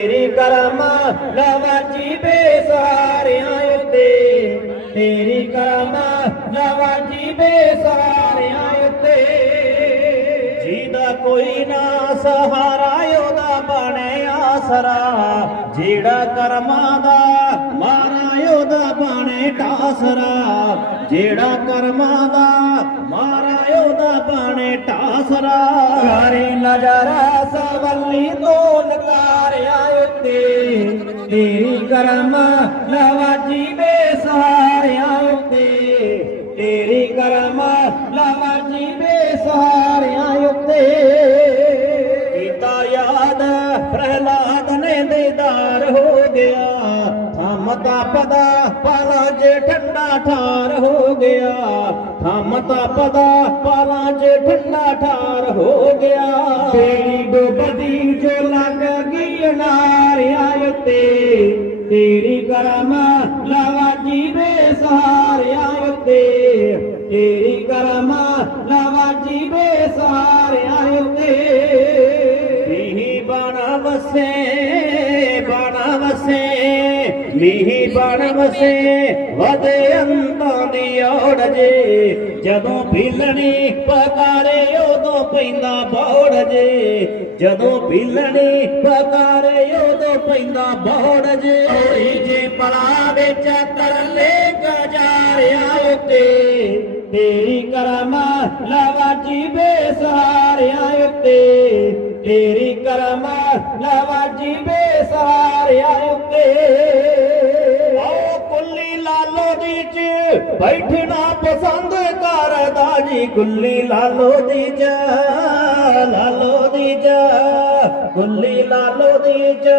ਤੇਰੀ ਕਰਮ ਲਵਾਜੀ ਬੇਸਾਰਿਆਂ ਉੱਤੇ। ਤੇਰੀ ਕਰਮ ਲਵਾਜੀ ਬੇਸਾਰਿਆਂ ਉੱਤੇ। ਜਿਹਦਾ ਕੋਈ ਨਾ ਸਹਾਰਾ, ਉਹਦਾ ਬਣੇ ਆਸਰਾ। ਜਿਹੜਾ ਕਰਮਾਂ ਦਾ ਮਾਰਾ, ਉਹਦਾ ਬਣੇ ਟਾਸਰਾ। ਜਿਹੜਾ ਕਰਮਾਂ ਦਾ ਮਾਰਾ, ਉਹਦਾ ਬਣੇ ਟਾਸਰਾ। ਕਰੀ ਨਜ਼ਰਾ ਸਵੱਲੀ ਤੋਂ ਤੇਰੀ ਕਰਮ ਨਵਾਜੀ ਬੇਸਹਾਰਿਆਂ ਉੱਤੇ। ਤੇਰੀ ਕਰਮ ਨਵਾਜੀ ਬੇਸਹਾਰਿਆਂ ਉੱਤੇ। ਕੀਤਾ ਯਾਦ ਪ੍ਰਹਲਾਦ ਨੇ ਦੇਦਾਰ ਹੋ ਗਿਆ। ਥੰਮ ਤਪਦਾ ਪਾਲਾ ਜੇ ਠੰਡਾ ਠਾਰ ਹੋ ਗਿਆ। ਥੰਮ ਤਪਦਾ ਪਾਲਾ ਜੇ ਠੰਡਾ ਠਾਰ ਹੋ ਗਿਆ। ਤੇਰੀ ਡੁੱਬਦੀ ਜੋ ਲੱਗ ਗਈ ਨਾ ਉੱਤੇ ਤੇਰੀ ਕਰਮ ਲਵਾਜੀ ਬੇਸਹਾਰਿਆਂ ਉੱਤੇ। ਤੇਰੀ ਕਰਮ ਲਵਾਜੀ ਬੇਸਹਾਰਿਆਂ ਉੱਤੇ। ਮੀਂਹ ਬਣ ਵਸੇ ਮੀਂਹ ਬਣ ਵਸੇ ਵਦੇ ਅੰਤਾਂ ਦੀ ਔੜ ਜੇ। ਜਦੋਂ ਭਿਲਣੀ ਪਕਾਰੇ ਉਦੋਂ ਪੈਂਦਾ ਬੌੜ ਜੇ। ਜਦੋਂ ਭਿਲਣੀ ਪਕਾਰੇ ਉਦੋਂ ਪੈਂਦਾ ਬੌੜ ਹੋਈ ਜੇ ਪਲਾ ਵਿੱਚ ਤਰਲੇ ਗਜਾਰਿਆ ਉੱਤੇ, ਤੇਰੀ ਕਰਮ ਲਵਾਜੀ ਬੇਸਹਾਰਿਆਂ ਉੱਤੇ। ਤੇਰੀ ਕਰਮ ਲਵਾਜੀ ਬੇਸਹਾਰਿਆਂ ਉੱਤੇ। ਲਾਲੋ ਚ ਬੈਠਣਾ ਪਸੰਦ ਕਰਦਾ ਜੀ ਕੁੱਲੀ ਲਾਲੋ ਦੀ ਚ ਲਾਲੋ ਦੀ ਚ ਕੁੱਲੀ ਲਾਲੋ ਦੀ ਚ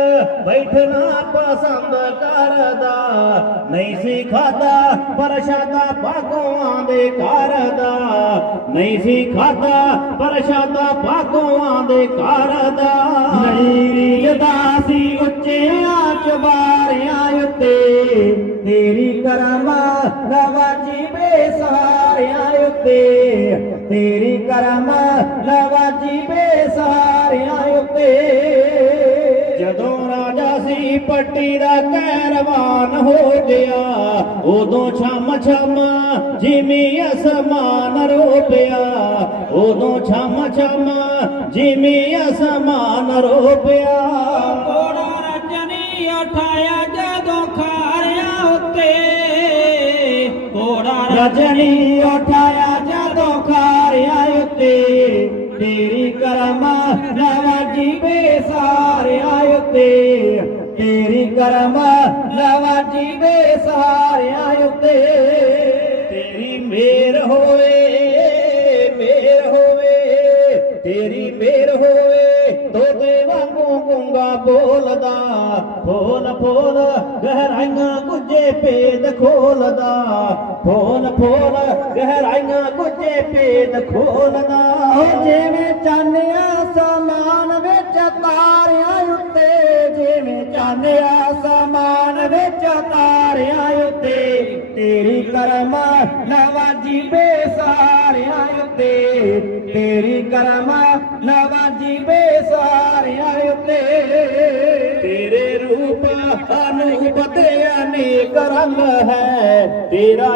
ਬੈਠਣਾ ਪਸੰਦ ਕਰਦਾ। ਨਹੀਂ ਸੀ ਖਾਦਾ ਪਰਸ਼ਾਦਾ ਭਾਗੋਆਂ ਦੇ ਘਰ ਦਾ ਨਹੀਂ ਸੀ ਖਾਦਾ ਪਰਸ਼ਾਦਾ ਭਾਗੋਆਂ ਦੇ ਘਰ ਦਾ ਨਹੀਂ ਰੀਜਦਾ ਸੀ ਉੱਚਿਆਂ ਚਬਾਰਿਆਂ ਉੱਤੇ, ਤੇਰੀ ਕਰਮਾ ਲਵਾਜੀ ਬੇਸਹਾਰਿਆਂ ਉੱਤੇ। ਤੇਰੀ ਕਰਮਾ ਲਵਾਜੀ ਬੇਸਹਾਰਿਆਂ ਉੱਤੇ। ਜਦੋਂ ਰਾਜਾ ਸੀ ਪੱਟੀ ਦਾ ਕਹਿਰਵਾਨ ਹੋ ਗਿਆ, ਉਦੋਂ ਛਮ ਛਮ ਜਿਵੇਂ ਅਸਮਾਨ ਰੋਪਿਆ। ਉਦੋਂ ਛਮ ਛਮ ਜਿਵੇਂ ਅਸਮਾਨ ਰੋਪਿਆ। ਕੋੜਾ ਰਜਨੀ ਉਠਾਇਆ ਰਜਨੀ ਉਠਾਇਆ ਜਦੋਂ ਖਾਰਿਆ ਉੱਤੇ। ਤੇਰੀ ਕਰਮ ਨਵਾਜੀ ਬੇਸਾਰਿਆ ਉੱਤੇ। ਤੇਰੀ ਕਰਮ ਨਵਾਜੀ ਬੇਸਾਰਿਆ ਉੱਤੇ। ਤੇਰੀ ਮੇਰ ਹੋਵੇ ਮੇਰ ਹੋਵੇ, ਤੇਰੀ ਮੇਰ ਹੋਵੇ। ਤੋਤੇ ਵਾਂਗੂ ਗੁੰਗਾ ਬੋਲਦਾ। ਫੋਲ ਫੋਲ ਗਹਿਰਾਈਆਂ ਭੇਦ ਖੋਲਦਾ ਫੋਲ ਫੋਲ ਗਹਿਰਾਈਆਂ ਗੁੱਜੇ ਭੇਦ ਖੋਲਦਾ। ਜਿਵੇਂ ਚਾਨਿਆ ਸਮਾਨ ਵਿੱਚ ਤਾਰਿਆਂ ਉੱਤੇ, ਜਿਵੇਂ ਚਾਨਿਆ ਸਮਾਨ ਵਿੱਚ ਤਾਰਿਆਂ ਉੱਤੇ, ਤੇਰੀ ਕਰਮ ਨਵਾਜੀ ਬੇਸਾਰਿਆਂ ਉੱਤੇ, ਤੇਰੀ ਕਰਮ ਨਵਾਜੀ ਬੇਸਾਰਿਆਂ ਉੱਤੇ, ਤੇਰੇ ਰੂਪ ਅਨੂਪ ਤੇ ਅਨੇਕ ਰੰਗ ਹੈ। ਤੇਰਾ